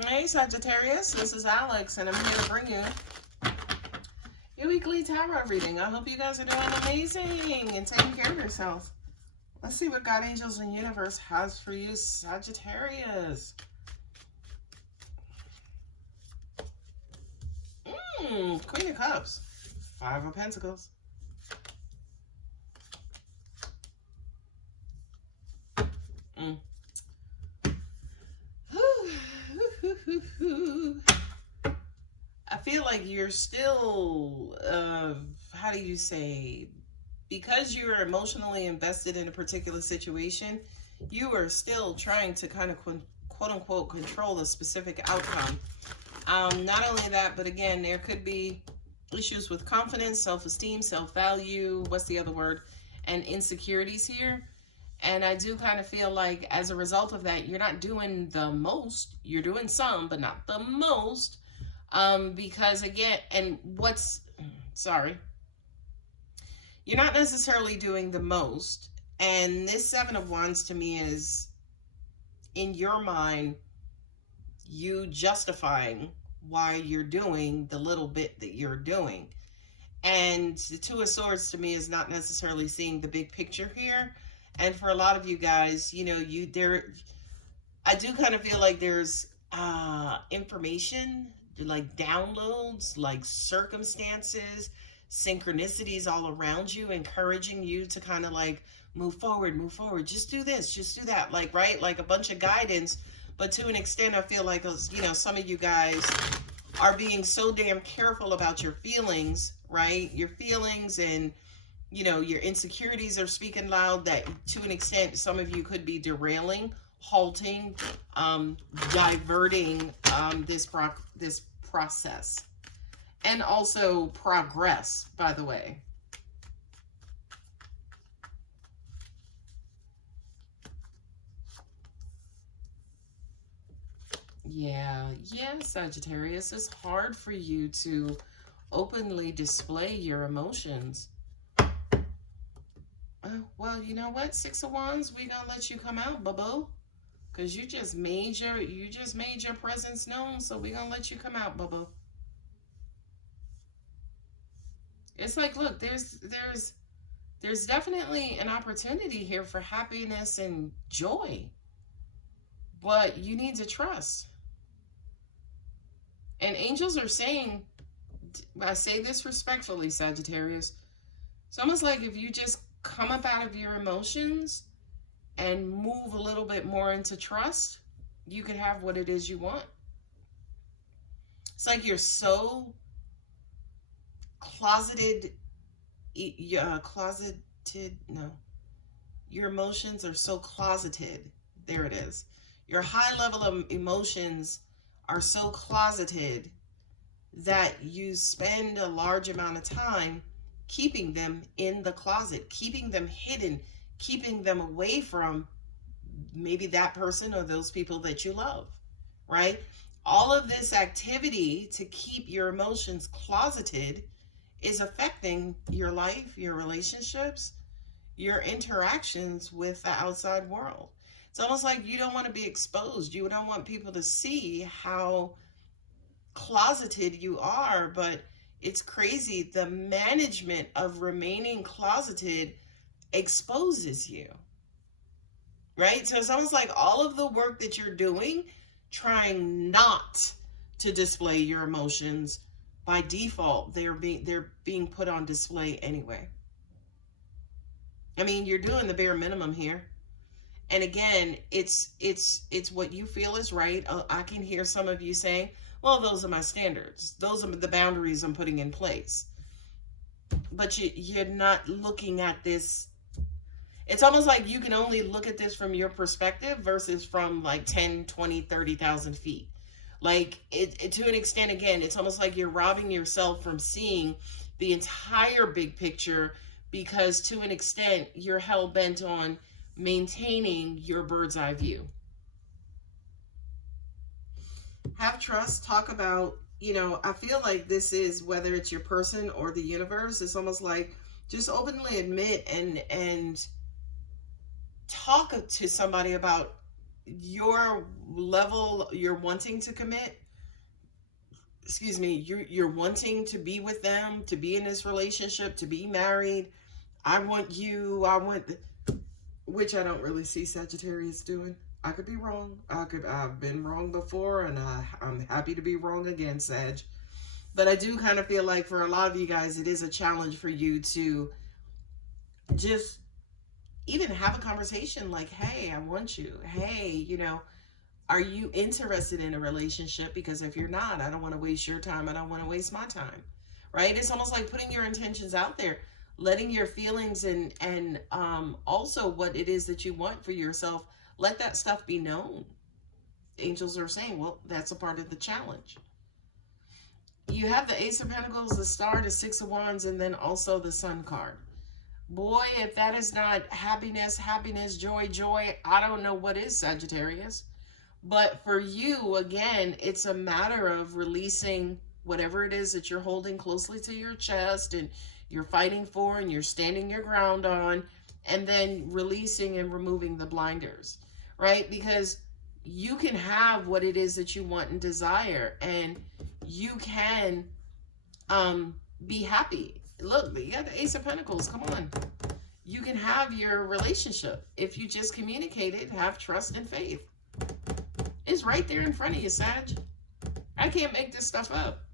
Hey Sagittarius, this is Alex and I'm here to bring you your weekly tarot reading. I hope you guys are doing amazing and taking care of yourselves. Let's see what God, angels, and universe has for you, Sagittarius. Queen of Cups, Five of Pentacles. I feel like you're still, how do you say, because you're emotionally invested in a particular situation, you are still trying to kind of quote unquote control a specific outcome. Not only that, but again, there could be issues with confidence, self-esteem, self-value, what's the other word, and insecurities here. And I do kind of feel like as a result of that, you're not doing the most. You're doing some, but not the most. Because again, you're not necessarily doing the most. And this Seven of Wands to me is, in your mind, you justifying why you're doing the little bit that you're doing. And the Two of Swords to me is not necessarily seeing the big picture here. And for a lot of you guys, you know, I do kind of feel like there's information, like downloads, like circumstances, synchronicities all around you, encouraging you to kind of like move forward, just do this, just do that, like, right? Like a bunch of guidance. But to an extent, I feel like, you know, some of you guys are being so damn careful about your feelings, right? Your feelings and, you know, your insecurities are speaking loud that to an extent, some of you could be derailing, halting, diverting this process. And also progress, by the way. Yeah, Sagittarius, it's hard for you to openly display your emotions. Well, you know what? Six of Wands, we gonna let you come out, bubbo. Cause you just made your presence known, so we gonna let you come out, bubbo. It's like, look, there's definitely an opportunity here for happiness and joy. But you need to trust. And angels are saying, I say this respectfully, Sagittarius, it's almost like if you just come up out of your emotions and move a little bit more into trust, you could have what it is you want. It's like you're so your emotions are so closeted. There it is. Your high level of emotions are so closeted that you spend a large amount of time keeping them in the closet, keeping them hidden, keeping them away from maybe that person or those people that you love, right? All of this activity to keep your emotions closeted is affecting your life, your relationships, your interactions with the outside world. It's almost like you don't want to be exposed. You don't want people to see how closeted you are, but it's crazy. The management of remaining closeted exposes you, right? So it's almost like all of the work that you're doing, trying not to display your emotions, by default, they're being put on display anyway. I mean, you're doing the bare minimum here. And again, it's what you feel is right. I can hear some of you saying, well, those are my standards. Those are the boundaries I'm putting in place. But you're not looking at this. It's almost like you can only look at this from your perspective versus from like 10, 20, 30,000 feet. Like to an extent, again, it's almost like you're robbing yourself from seeing the entire big picture, because to an extent, you're hell bent on maintaining your bird's eye view. Have trust. Talk about, you know, I feel like this is, whether it's your person or the universe, it's almost like just openly admit and talk to somebody about your level, you're wanting to commit, excuse me, you're wanting to be with them, to be in this relationship, to be married. I want you, which I don't really see Sagittarius doing. I could be wrong. I've been wrong before, and I'm happy to be wrong again, Sag. But I do kind of feel like for a lot of you guys, it is a challenge for you to just even have a conversation like, hey, I want you. Hey, you know, are you interested in a relationship? Because if you're not, I don't want to waste your time. I don't want to waste my time, right? It's almost like putting your intentions out there, letting your feelings and also what it is that you want for yourself, let that stuff be known. Angels are saying, well, that's a part of the challenge. You have the Ace of Pentacles, the Star, the Six of Wands, and then also the Sun card. Boy, if that is not happiness, joy, I don't know what is, Sagittarius. But for you, again, it's a matter of releasing whatever it is that you're holding closely to your chest and you're fighting for and you're standing your ground on, and then releasing and removing the blinders, right? Because you can have what it is that you want and desire, and you can be happy. Look, you got the Ace of Pentacles. Come on. You can have your relationship if you just communicate it, have trust and faith. It's right there in front of you, Sag. I can't make this stuff up.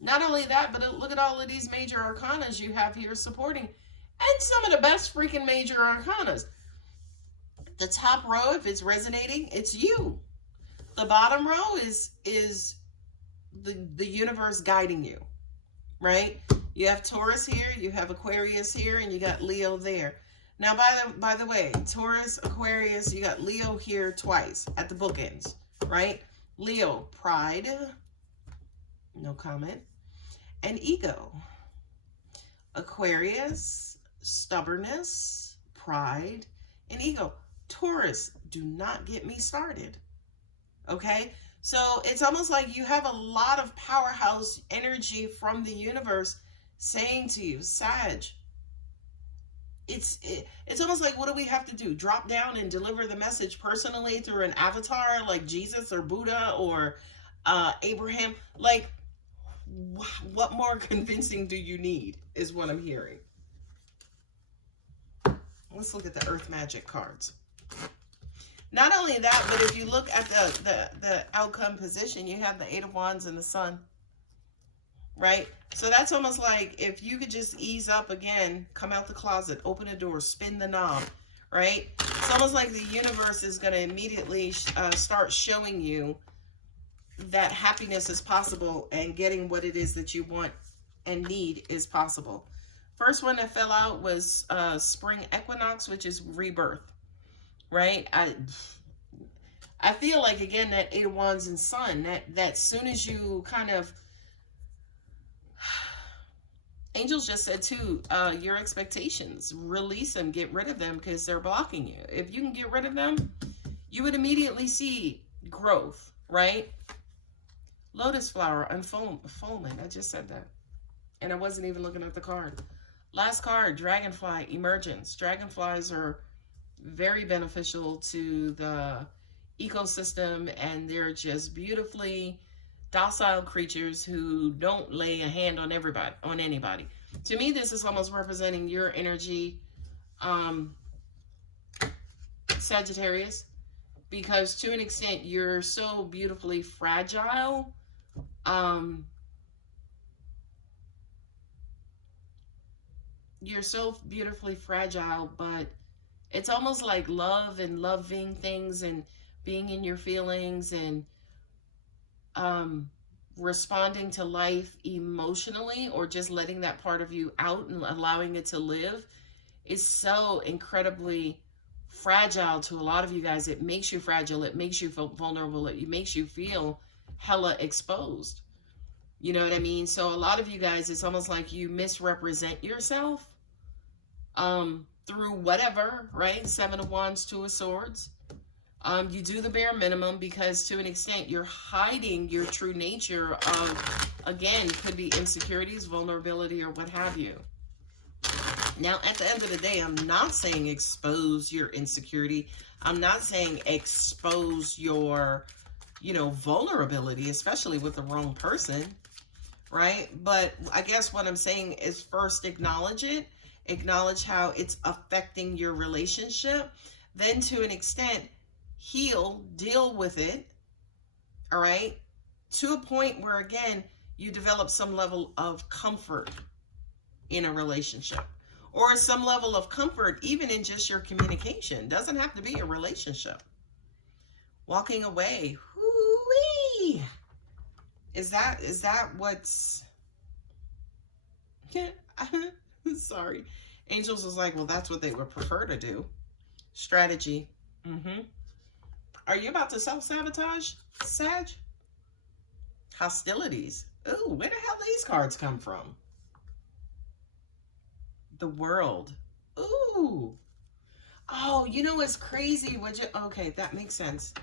Not only that, but look at all of these major arcanas you have here supporting, and some of the best freaking major arcanas. The top row, if it's resonating, it's you. The bottom row is the universe guiding you, right? You have Taurus here, you have Aquarius here, and you got Leo there. Now, by the way, Taurus, Aquarius, you got Leo here twice at the bookends, right? Leo, pride, no comment, and ego. Aquarius, stubbornness, pride, and ego. Taurus, do not get me started, okay? So it's almost like you have a lot of powerhouse energy from the universe saying to you, Sag, it's almost like, what do we have to do? Drop down and deliver the message personally through an avatar like Jesus or Buddha or Abraham? Like, what more convincing do you need is what I'm hearing. Let's look at the Earth Magic cards. Not only that, but if you look at the outcome position, you have the Eight of Wands and the Sun, right? So that's almost like if you could just ease up again, come out the closet, open a door, spin the knob, right? It's almost like the universe is going to immediately start showing you that happiness is possible and getting what it is that you want and need is possible. First one that fell out was spring equinox, which is rebirth, right? I feel like, again, that Eight of Wands and Sun, that soon as you kind of, angels just said too, your expectations, release them, get rid of them because they're blocking you. If you can get rid of them, you would immediately see growth, right? Lotus flower, unfoldment. I just said that. And I wasn't even looking at the card. Last card, dragonfly, emergence. Dragonflies are very beneficial to the ecosystem, and they're just beautifully docile creatures who don't lay a hand on anybody. To me, this is almost representing your energy, Sagittarius, because to an extent you're so beautifully fragile. You're so beautifully fragile, but it's almost like love and loving things and being in your feelings and responding to life emotionally, or just letting that part of you out and allowing it to live, is so incredibly fragile to a lot of you guys. It makes you fragile. It makes you feel vulnerable. It makes you feel hella exposed. You know what I mean? So a lot of you guys, it's almost like you misrepresent yourself through whatever, right? Seven of Wands, Two of Swords. You do the bare minimum because to an extent you're hiding your true nature of, again, could be insecurities, vulnerability, or what have you. Now, at the end of the day, I'm not saying expose your insecurity. I'm not saying expose your, you know, vulnerability, especially with the wrong person, right? But I guess what I'm saying is first acknowledge it, acknowledge how it's affecting your relationship, then to an extent, heal, deal with it, all right? To a point where, again, you develop some level of comfort in a relationship. Or some level of comfort even in just your communication. Doesn't have to be a relationship. Walking away. Hoo-wee. Is that what's... Yeah, sorry. Angels was like, well, that's what they would prefer to do. Strategy. Are you about to self-sabotage, Sag? Hostilities. Ooh, where the hell these cards come from? The World. Ooh. Oh, you know what's crazy? Okay, that makes sense.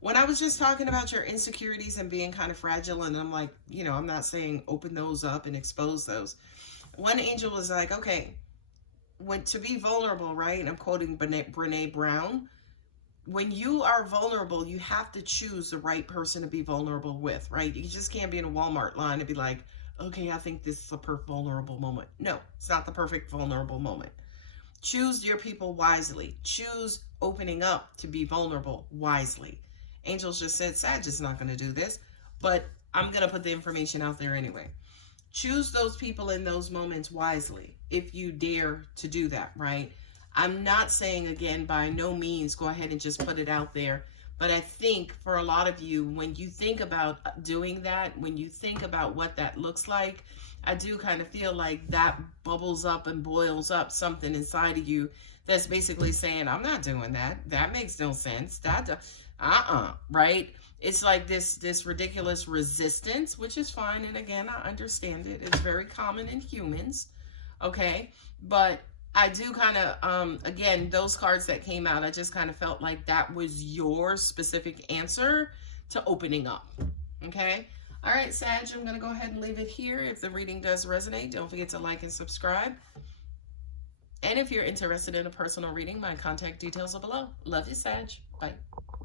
When I was just talking about your insecurities and being kind of fragile, and I'm like, you know, I'm not saying open those up and expose those. One angel was like, okay, to be vulnerable, right? And I'm quoting Brene Brown. When you are vulnerable, you have to choose the right person to be vulnerable with, right? You just can't be in a Walmart line and be like, okay, I think this is a perfect vulnerable moment. No, it's not the perfect vulnerable moment. Choose your people wisely. Choose opening up to be vulnerable wisely. Angels just said, Sag is not going to do this, but I'm going to put the information out there anyway. Choose those people in those moments wisely, if you dare to do that, right? I'm not saying, again, by no means go ahead and just put it out there. But I think for a lot of you, when you think about doing that, when you think about what that looks like, I do kind of feel like that bubbles up and boils up something inside of you that's basically saying, I'm not doing that. That makes no sense. Right? It's like this ridiculous resistance, which is fine. And again, I understand it. It's very common in humans. Okay? But I do kind of, again, those cards that came out, I just kind of felt like that was your specific answer to opening up. Okay? All right, Sag, I'm going to go ahead and leave it here. If the reading does resonate, don't forget to like and subscribe. And if you're interested in a personal reading, my contact details are below. Love you, Sag. Bye.